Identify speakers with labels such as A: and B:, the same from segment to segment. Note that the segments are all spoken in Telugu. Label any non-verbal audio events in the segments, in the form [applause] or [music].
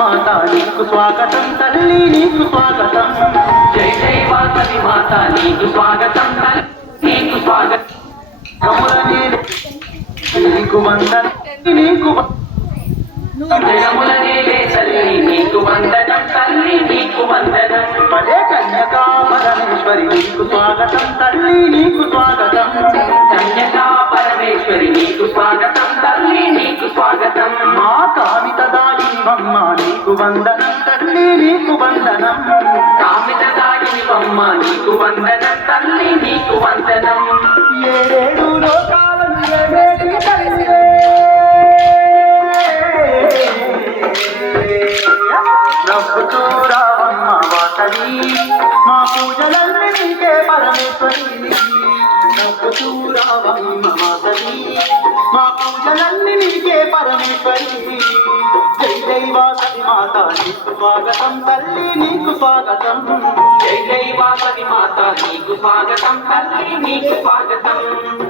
A: మాత నీకు స్వాగతం తల్లి నీకు స్వాగతం.
B: జై జై వాసవి మాత నీకు స్వాగతం తల్లి నీకు స్వాగతం.
A: కముల నీరు నీకు వందన నీకు వ-
B: జయముల నేలే తల్లి నీకు వందనం తల్లి నీకు వందనం.
A: పదే కన్యకామరేశ్వరి నీకు స్వాగతం తల్లి నీకు స్వాగతం.
B: పరమేశ్వరి నీకు స్వాగతం తల్లి నీకు స్వాగతం.
A: మా కామితదాయివమ్మ నీకు వందనం తల్లి నీకు వందనం.
B: కామిత దాగిని బొమ్మ నీకు వందనం తల్లి నీకు వందనం.
A: ఏడేడు లోకాలను ఏడేటి తల్లివే. నవ్వుతూ రావమ్మ వాసవి మా పూజలన్నీ నీకే పరమేశ్వరి నవ్వుతూ రావమ్మ పరమేశ్వరి జై జై వాసవి మాత నీకు స్వాగతం తల్లి నీకు స్వాగతం.
B: జై జై వాసవి మాత నీకు స్వాగతం తల్లి నీకు స్వాగతం.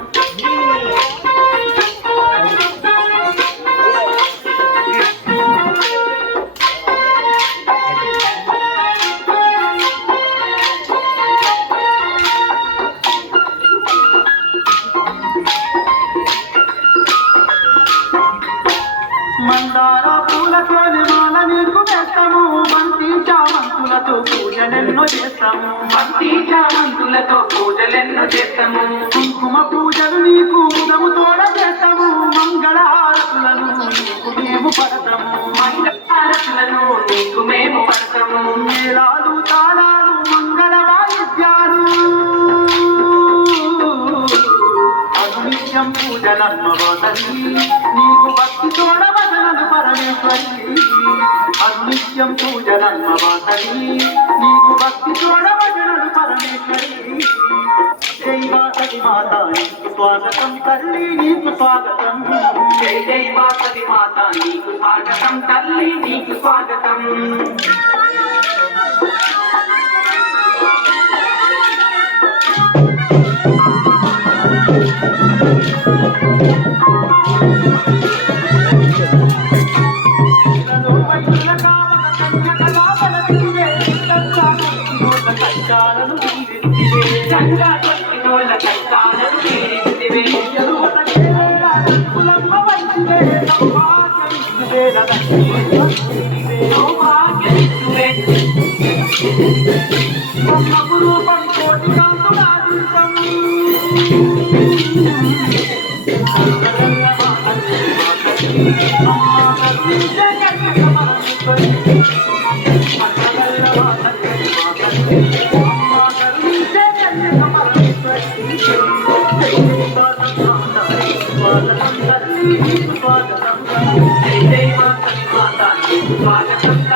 A: మందార పూలతోని మాల నీకు చేస్తాము బంతి చామంతులతో పూజలెన్నో చేస్తాము.
B: భక్తి చామంతులతో పూజలెన్నో చేస్తాము.
A: కుంకుమ పూజలు నీకు ఉదము తోడ చేస్తాము. మంగళహారతులను నీకు మేము పడతాము.
B: మంగళారతులను నీకు మేము పడతాము.
A: మేళాలు తాళాలు మంగళ వాయిద్యాలు. అనునిత్యం పూజలమ్మవతని నీకు భక్తి తోడ వదనలు పరమేశ్వరి. అనునిత్యం పూజలమ్మవతని నీకు భక్తి తోడ వదనలు పరమేశ్వరి. జైవాసరి మాత నీకు స్వాగతం తల్లి నీకు స్వాగతం.
B: జై జై వాసవి మాత నీకు స్వాగతం తల్లి నీకు స్వాగతం.
A: సంసార కష్టాలను తీరితివే
B: గంగా తొట్టినోళ్ళ కష్టాలను తీరితివే
A: ఎరువల కేలేరా కులమ్మ వైదివే సౌభాగ్యమిస్తువే లక్ష్మీ లక్ష్మీవే
B: సౌభాగ్యమిస్తువే.
A: బ్రహ్మపు రూపం కోటి కాంతుల దీపం అమ్మా కరుణించే
B: జై [laughs]